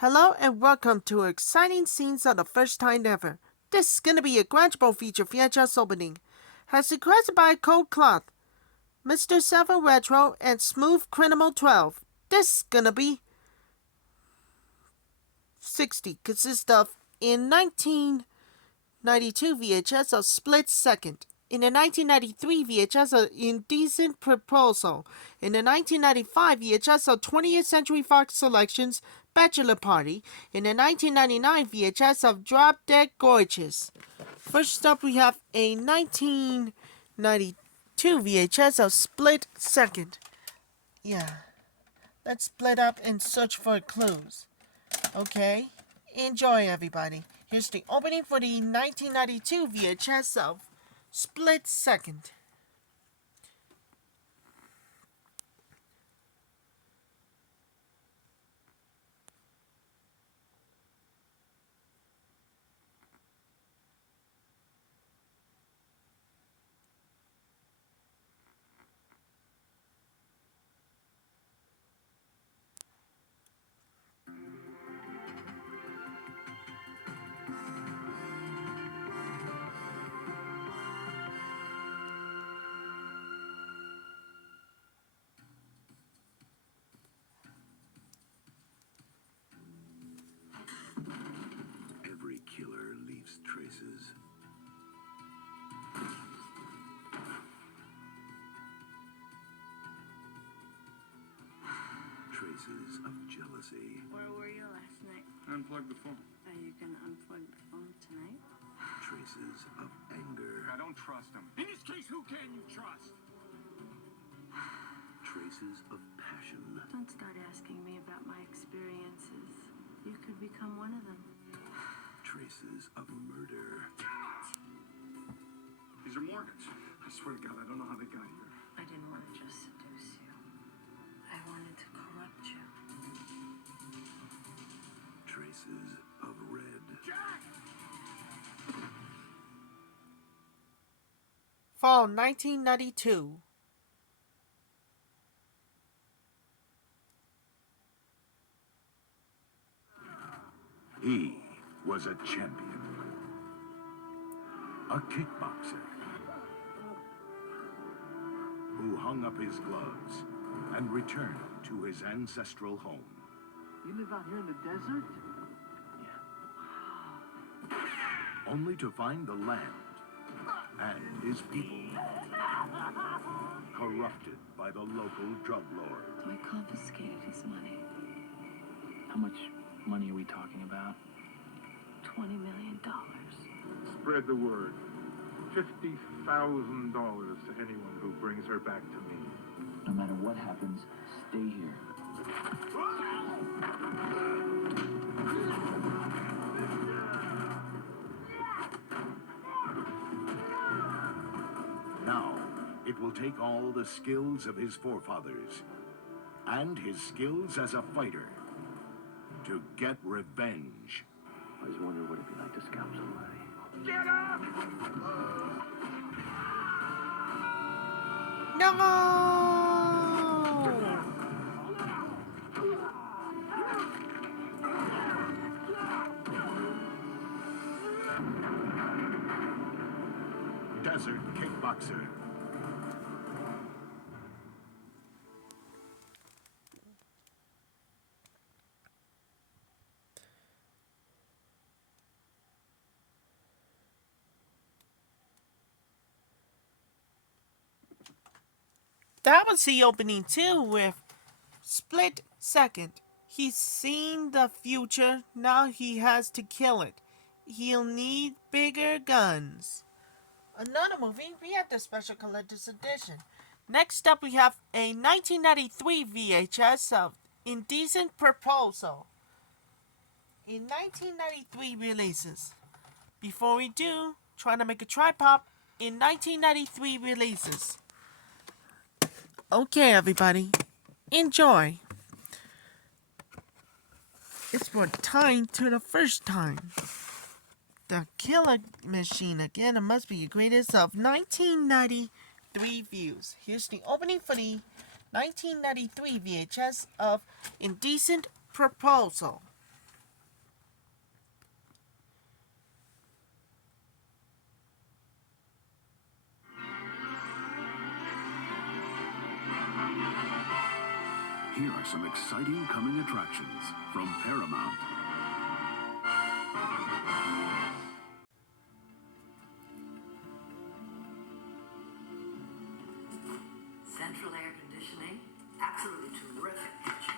Hello and welcome to exciting scenes of the first time ever. This is gonna be a Quadruple feature VHS opening. Has requested by Coldclough, MrServoRetro, and Smooth Criminal 12. This is gonna be 60. Consists of in 1992 VHS of Split Second. In the 1993 VHS of Indecent Proposal. In the 1995 VHS of 20th Century Fox Selections Bachelor Party. In the 1999 VHS of Drop Dead Gorgeous. First up, we have a 1992 VHS of Split Second. Yeah, let's split up and search for clues. Okay, enjoy everybody. Here's the opening for the 1992 VHS of Split Second. Every killer leaves traces. Traces of jealousy. Where were you last night? Unplug the phone. Are you gonna unplug the phone tonight? Traces of anger. I don't trust him. In this case, who can you trust? Traces of passion. Don't start asking me about my experiences. You could become one of them. Traces of murder. These are Morgans. I swear to God, I don't know how they got here. I didn't want to just seduce you. I wanted to corrupt you. Traces of red. Jack! Fall 1992. He was a champion. A kickboxer. Who hung up his gloves and returned to his ancestral home. You live out here in the desert? Only to find the land and his people corrupted by the local drug lord. So I confiscated his money. How much money are we talking about? $20 million. Spread the word. $50,000 to anyone who brings her back to me. No matter what happens, stay here. Now, it will take all the skills of his forefathers and his skills as a fighter to get revenge. I just wonder what it'd be like to scalp somebody. Get up! No! Desert Kickboxer. That was the opening too with Split Second. He's seen the future, now he has to kill it. He'll need bigger guns. Another movie, we have the Special Collector's Edition. Next up we have a 1993 VHS of Indecent Proposal. In 1993 releases. Before we do, trying to make a tripod in 1993 releases. Okay, everybody, enjoy. It's for time to the first time. The Killer Machine again. It must be the greatest of 1993 views. Here's the opening for the 1993 VHS of Indecent Proposal. Here are some exciting coming attractions from Paramount. Central air conditioning, absolutely terrific kitchen.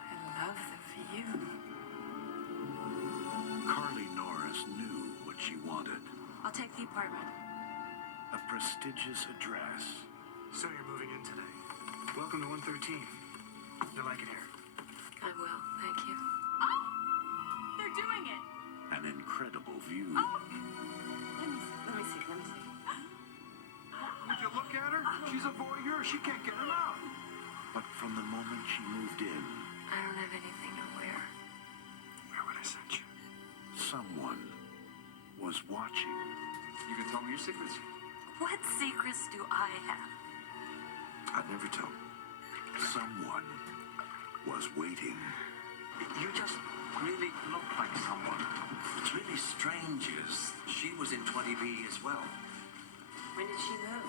I love the view. Carly Norris knew what she wanted. I'll take the apartment. A prestigious address. So you're moving in today. Welcome to 113. You'll like it here. I will, thank you. Oh! They're doing it! An incredible view. Oh! Let me see. Would you look at her? She's a voyeur. She can't get enough. But from the moment she moved in, I don't have anything to wear. Where would I send you? someone was watching. You can tell me your secrets. What secrets do I have? I'd never tell. Someone was waiting. You just really look like someone. What's really strange is she was in 20B as well. When did she move?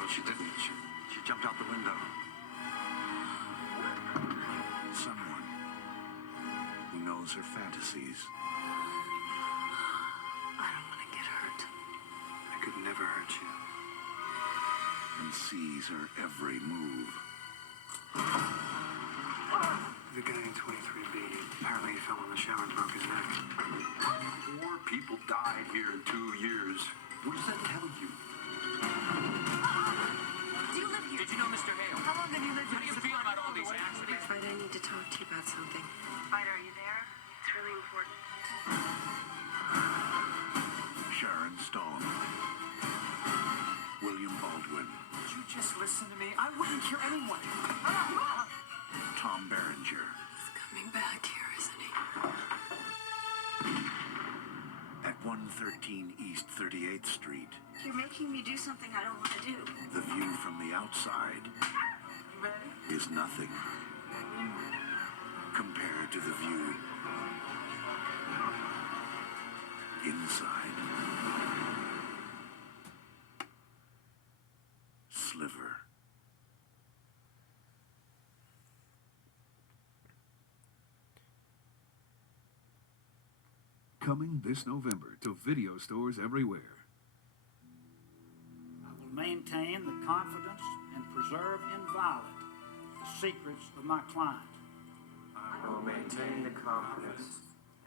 Well, she didn't. She jumped out the window. Someone who knows her fantasies. I don't want to get hurt. I could never hurt you. And sees her every move. The guy in 23B, apparently he fell in the shower and broke his neck. 4 people died here in 2 years. What does that tell you? Do you live here? Did you know Mr. Hale? How long have you lived How in do you this feel about all apartment? these accidents? But I need to talk to you about something. Spider, are you there? It's really important. Sharon Stone. William Baldwin. Would you just listen to me? I wouldn't kill anyone. Tom Berenger. He's coming back here, isn't he? At 113 East 38th Street, You're making me do something I don't want to do. the view from the outside You ready? is nothing compared to the view inside. Sliver. Coming this November to video stores everywhere. I will maintain the confidence and preserve inviolate the secrets of my client. I will maintain the confidence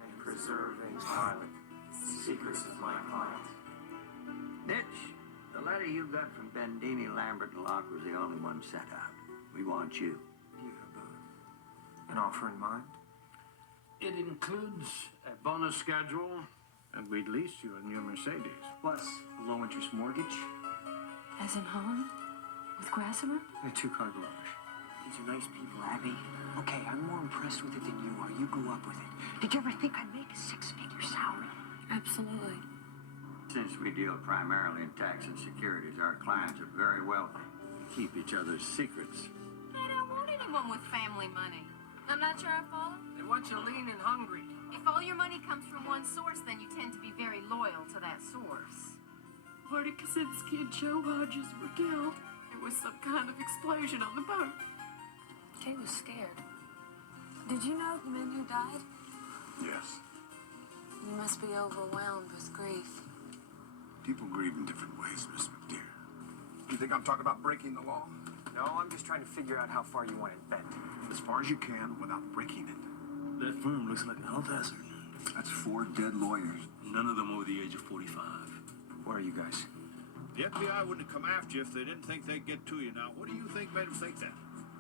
and preserve inviolate the secrets of my client. Mitch, the letter you got from Bendini, Lambert, and Locke was the only one sent out. We want you. You have an offer in mind? It includes a bonus schedule, and we'd lease you a new Mercedes. Plus a low-interest mortgage As in home? With grass around? and a 2-car garage. These are nice people, Abby. Okay, I'm more impressed with it than you are. You grew up with it. Did you ever think I'd make a 6-figure salary? Absolutely. Since we deal primarily in tax and securities, our clients are very wealthy. We keep each other's secrets. I don't want anyone with family money. I'm not sure I follow. They want you lean and hungry. If all your money comes from one source, then you tend to be very loyal to that source. Marty Kaczynski and Joe Hodges were killed. There was some kind of explosion on the boat. Kay was scared. Did you know the men who died? Yes. You must be overwhelmed with grief. People grieve in different ways, Miss McDear. You think I'm talking about breaking the law? No, I'm just trying to figure out how far you want to bend. As far as you can without breaking it. That firm looks like an health hazard. That's 4 dead lawyers. None of them over the age of 45. Where are you guys? The FBI wouldn't have come after you if they didn't think they'd get to you. Now, what do you think made them think that?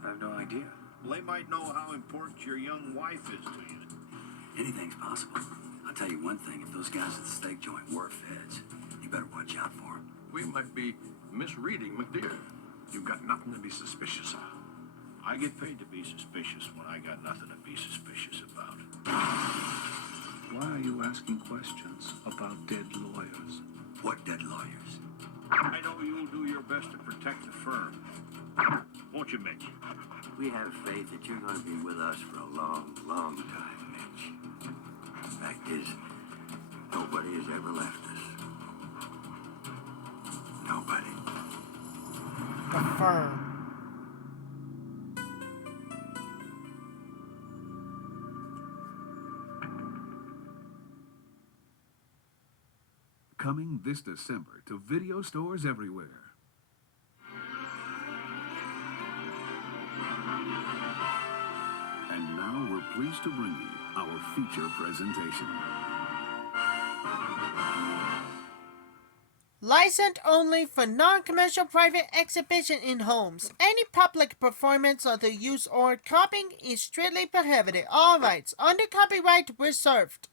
I have no idea. Well, they might know how important your young wife is to you. Anything's possible. I'll tell you one thing, if those guys at the steak joint were feds, you better watch out for them. We might be misreading McDear. You've got nothing to be suspicious of. I get paid to be suspicious when I got nothing to be suspicious about. Why are you asking questions about dead lawyers? What dead lawyers? I know you'll do your best to protect the firm. Won't you, Mitch? We have faith that you're going to be with us for a long, long time, Mitch. The fact is, nobody has ever left us. Nobody. The firm. coming this December to video stores everywhere. And now we're pleased to bring you our feature presentation. Licensed only for non-commercial private exhibition in homes. Any public performance of the use or copying is strictly prohibited. All rights under copyright reserved.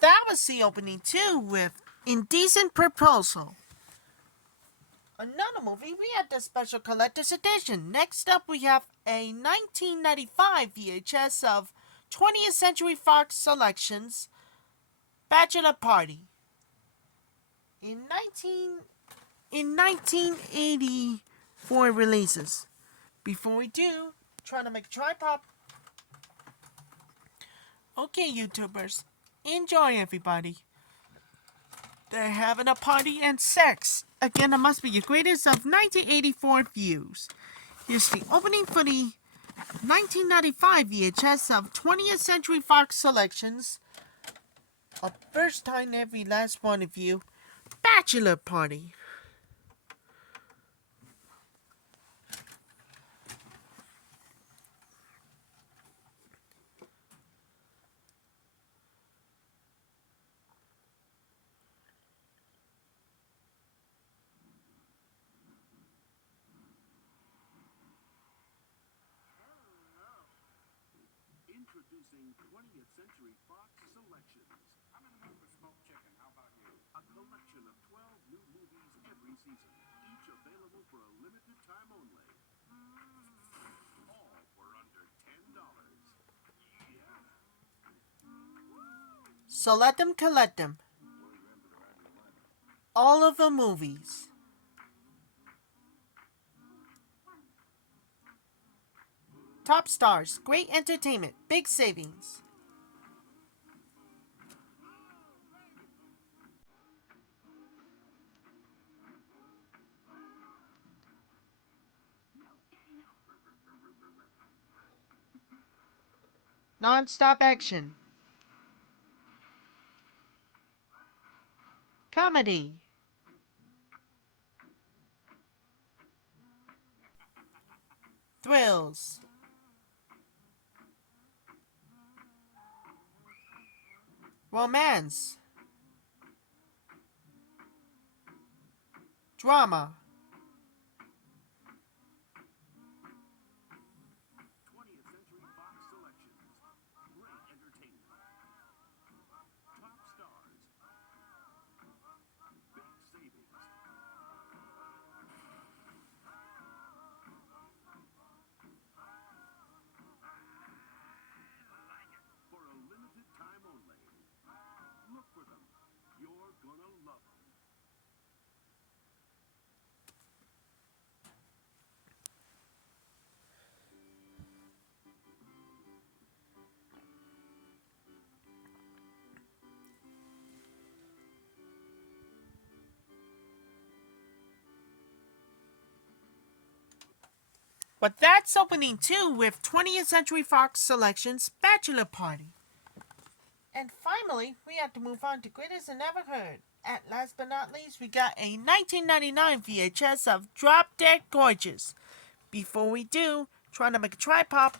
That was the opening too with Indecent Proposal. Another movie, we had the special collector's edition. Next up, we have a 1995 VHS of 20th Century Fox Selections, Bachelor Party. In 1984 releases. Before we do, trying to make a tripod. Okay, YouTubers, enjoy everybody. They're having a party and sex. Again, it must be your greatest of 1984 views. Here's the opening for the 1995 VHS of 20th Century Fox Selections. A first time every last one of you. Bachelor Party. Introducing 20th Century Fox Selections. I'm in the mood for smoked chicken. How about you? A collection of 12 new movies every season, each available for a limited time only. All for under $10. Yeah. So let them collect them. All of the movies. Top stars, great entertainment, big savings. Non-stop action. Comedy. Thrills. Romance. Drama. 20th Century Fox Selections. Great entertainment. Top stars. Big savings. For a limited time only. Look for them. You're gonna love them. But that's opening too with 20th Century Fox Selections Bachelor Party. And finally, we have to move on to Greatest and Never Heard. At last but not least, we got a 1999 VHS of Drop Dead Gorgeous. Before we do, trying to make a tripod,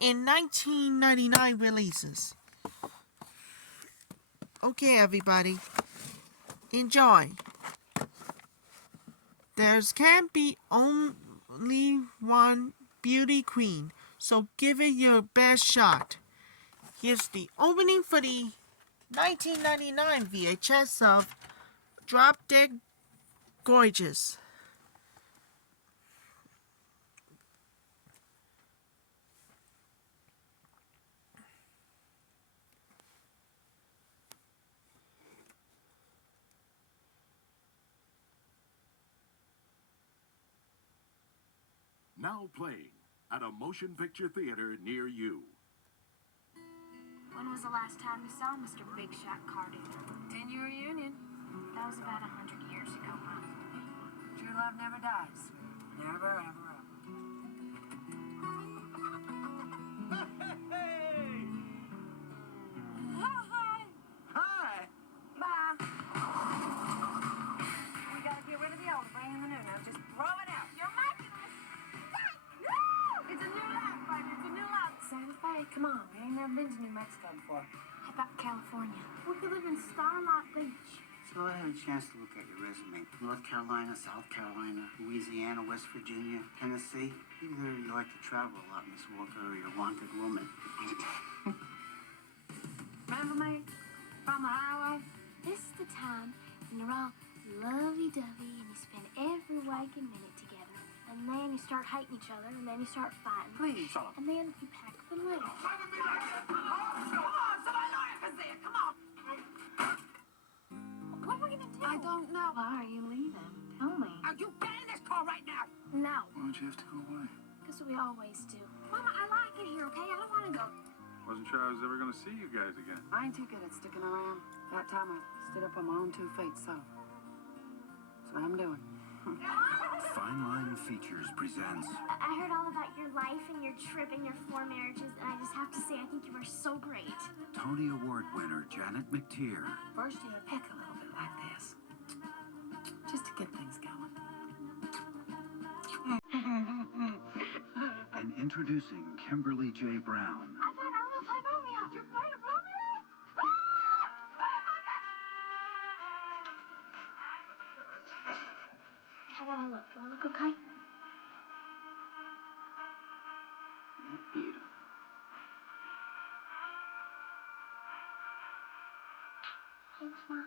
in 1999 releases. Okay, everybody, enjoy. There's can't be only one beauty queen, so give it your best shot. Here's the opening for the 1999 VHS of Drop Dead Gorgeous. Now playing at a motion picture theater near you. When was the last time you saw Mr. Big Shot Carter? 10-year reunion. That was about 100 years ago, huh? True love never dies. Never, ever, ever. Hi! Bye. We gotta get rid of the old, bring in the new. Now just throw it out. You're making a mistake! Woo! It's a new life, baby. It's a new life. Santa Fe, come on. We ain't never been to New Mexico before. How about California? We could live in Starlight Beach. So I had a chance to look at your resume. North Carolina, South Carolina, Louisiana, West Virginia, Tennessee. Either you like to travel a lot, Miss Walker, or you're a wanted woman. Remember me? From the highway? This is the time when you're all lovey-dovey and you spend every waking minute together. And then you start hating each other, and then you start fighting. Please, shut up. And then you pack for life. Come on, somebody lawyer is there. Come on. What are we gonna do? I don't know. Why are you leaving? Tell me. Are you get in this car right now? No, Why don't you have to go away? because we always do. Mama, I like it here, okay? I don't want to go. Wasn't sure I was ever going to see you guys again. I ain't too good at sticking around. That time I stood up on my own 2 feet, so that's what I'm doing. Fine Line Features presents I heard all about your life and your trip and your 4 marriages, and I just have to say, I think you are so great. Tony Award winner Janet McTeer First, you pick a little bit like this, just to get things going. and introducing Kimberly J. Brown. I thought I was like Romeo. You're playing Romeo? How do I look? Do I look okay? Beautiful. Thanks, Mom.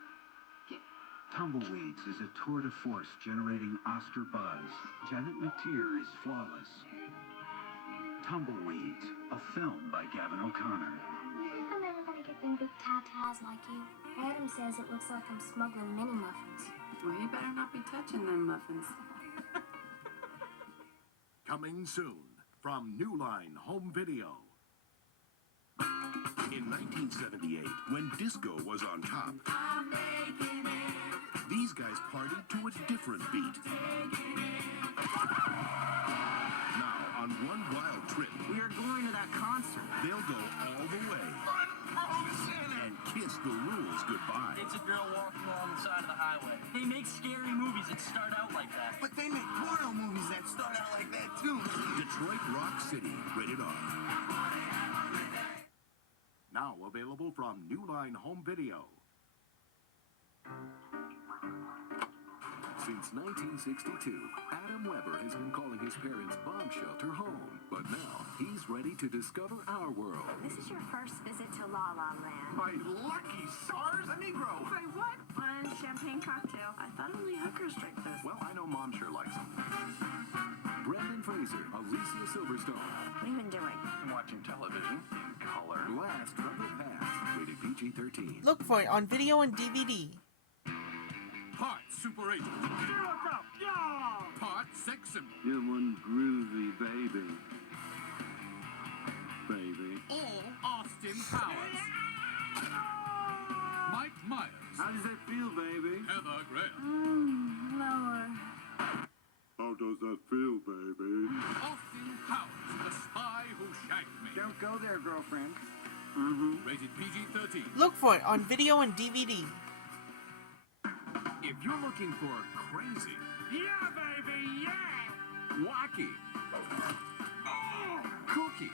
Tumbleweeds is a tour de force generating Oscar buzz. Janet McTeer is flawless. Tumbleweeds, a film by Gavin O'Connor. I'm never gonna get them big tatas like you. Adam says it looks like I'm smuggling mini muffins. Well, you better not be touching them muffins. Coming soon from New Line Home Video. In 1978, when disco was on top, these guys partied to a different beat. Now, on one wild trip, We are going to that concert. they'll go all the way and kiss the rules goodbye. It's a girl walking along the side of the highway. They make scary movies that start out like that. But they make porno movies that start out like that, too. Detroit Rock City, rated R. Now available from New Line Home Video. Since 1962, Adam Weber has been calling his parents' bomb shelter home. But now, he's ready to discover our world. This is your first visit to La La Land. My lucky stars, a Negro! Wait, what? One champagne cocktail. I thought only hookers drink this. Well, I know Mom sure likes them. Brendan Fraser, Alicia Silverstone. What have you been doing? I'm watching television in color. Last from the past, rated PG-13. Look for it on video and DVD. Part Super 8. Part Sex Symbol. You're one groovy baby. Baby. All Austin Powers. Mike Myers. How does that feel, baby? Heather Graham. Lower. How does that feel, baby? Austin Powers, the spy who shagged me. Don't go there, girlfriend. Rated PG-13. Look for it on video and DVD. If you're looking for crazy, Yeah, baby, yeah! wacky, kooky,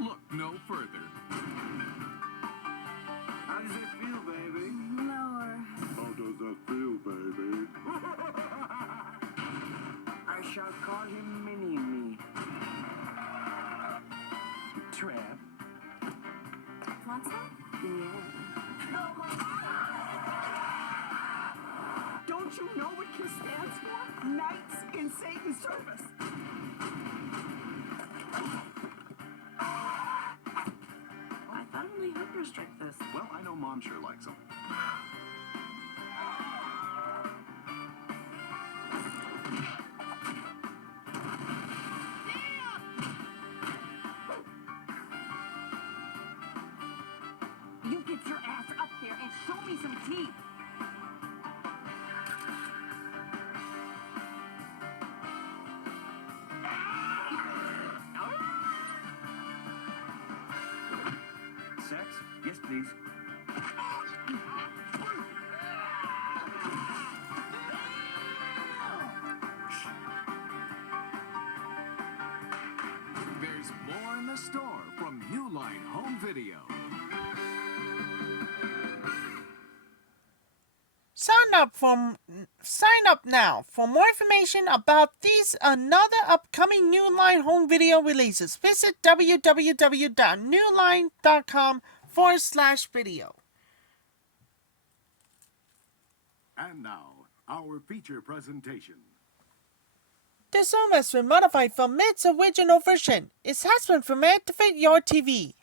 look no further. How does that feel, baby? Lower. How does that feel, baby? I shall call him Mini-Me. Trap. Want some? Don't you know what KISS stands for? Knights in Satan's Service. I thought only hookers drink this. Well, I know Mom sure likes them. me some tea. Sex? Yes, please. There's more in the store from New Line Home Video. Sign up now for more information about these and other upcoming New Line home video releases. Visit www.newline.com/video. And now, our feature presentation. This song has been modified from its original version. It has been formatted to fit your TV.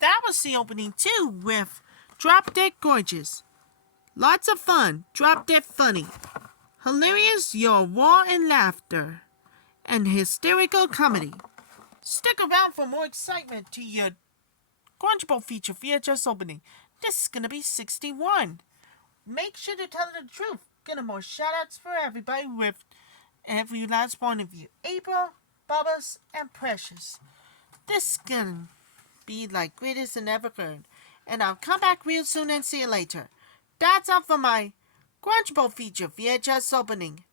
That was the opening too, with Drop Dead Gorgeous. Lots of fun, drop dead funny. Hilarious, your roar and laughter. And hysterical comedy. Stick around for more excitement to your Quadruple feature VHS opening. This is gonna be 61. Make sure to tell the truth. Getting more shoutouts for everybody with every last one of you. April, Bubbles, and Precious. This is gonna be like greatest than ever heard. And I'll come back real soon and see you later. That's all for my Quadruple feature VHS opening.